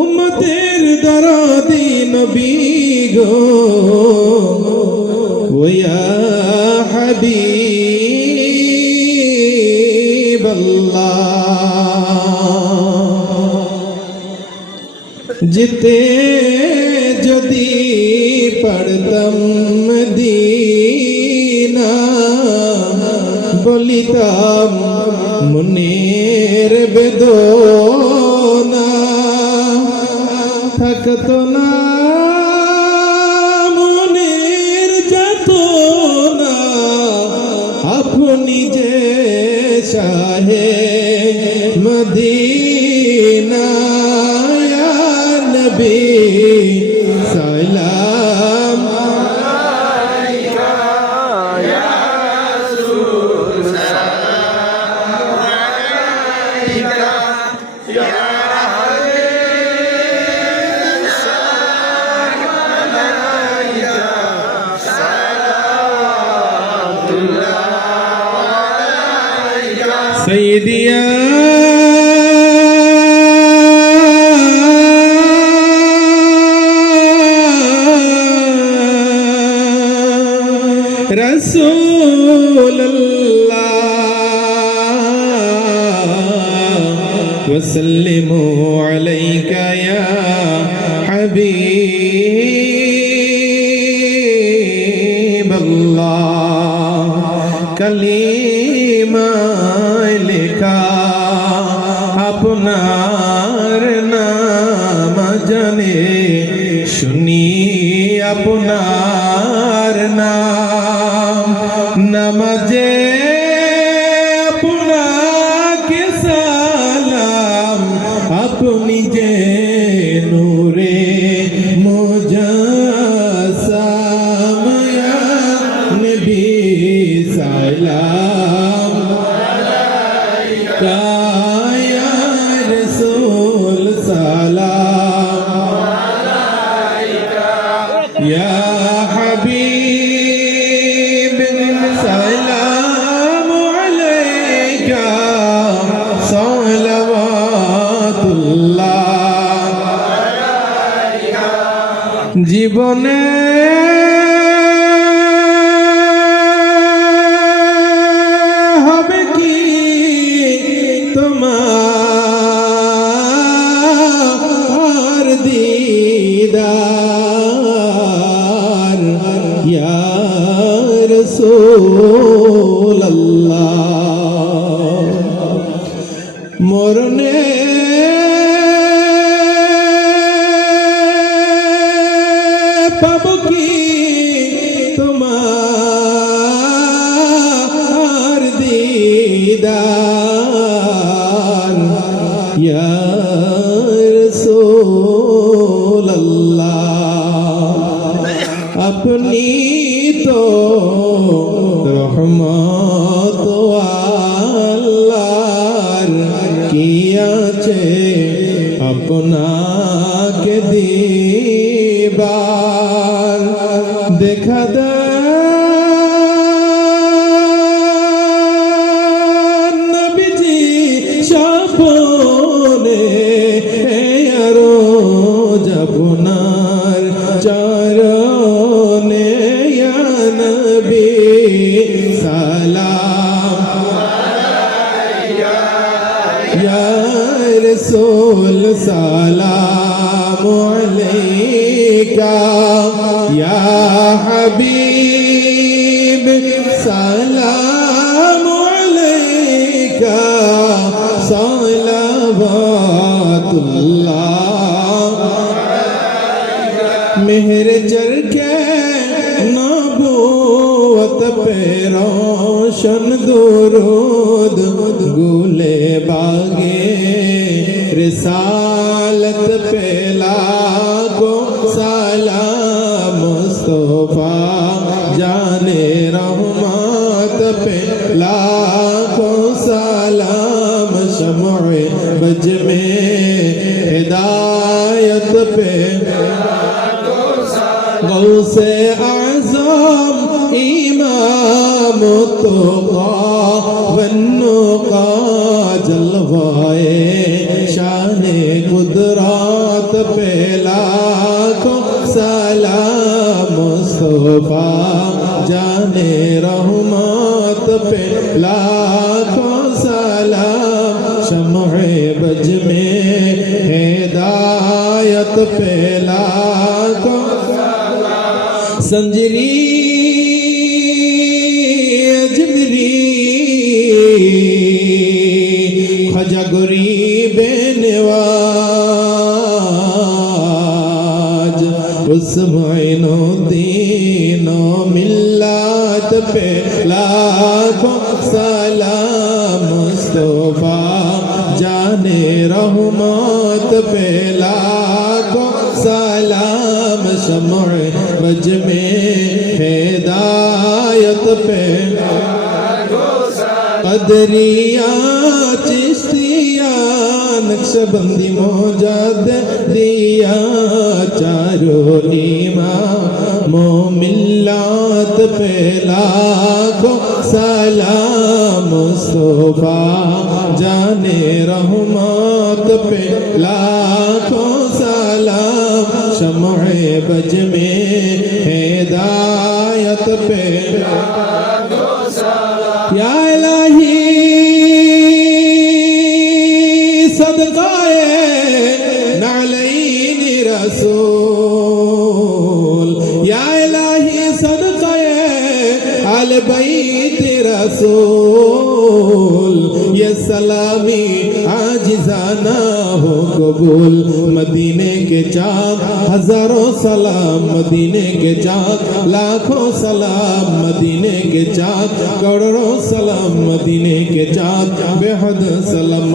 উম্মতের দরদি নবী গো ওয়া হাবিব যেতে যদি পড়তম মদিনা বলিতাম মুনের বেদনা। থাকতো না। رسول الله وسلموا عليك يا حبيب الله كلمة لي আপনার নাম জানে, শুনি আপনার নাম। নামাজে আপনাকে সালাম, আপনি যে নূরে মোজাসাম নবী সালাম। জীবনে হবে কি তোমার দিদার? ইয়ার রাসূলুল্লাহ আপনি তো রহমত কি আছে আপনাকে দিবার দেখা দেন سلام علیکہ یا حبیب سلام علیکہ صلوات اللہ مہر جر کے نبوت پہ روشن درود گلے باغے रिसालत पे लाखो सलाम मुस्तफा जाने रहमत पे लाखों सलाम शमए बज में हिदायत पे गौसे आजम इमाम तो वन्नुका जलवाए शान कुदरत लाखों सलाम मुस्तफा जाने रहमत पे लाखों सलाम शमहे बज में हिदायत पे लाखों संजरी जा गरीब नवाज उस मायनो दीनो मिल्लात पे लाखों सलाम मुस्तफा जाने रहमत पे लाखों सलाम समर बज में हिदायत पे قدریا چشتیا نقش بندی موجد دیا چارو ایمان مو ملات پھیلا کو سلام مصطفیٰ جانے رحمت پھیلا کو سلام، شمع بج میں ہدایت پھیلا رسول، یا الہی صدقہ آل بیت رسول، یہ سلامی آجزانہ ہو قبول، مدینے کے چاند، ہزاروں سلام، مدینے کے چاند، لاکھوں سلام، مدینے کے چاند، کروڑوں سلام، مدینے کے چاند، بے حد سلام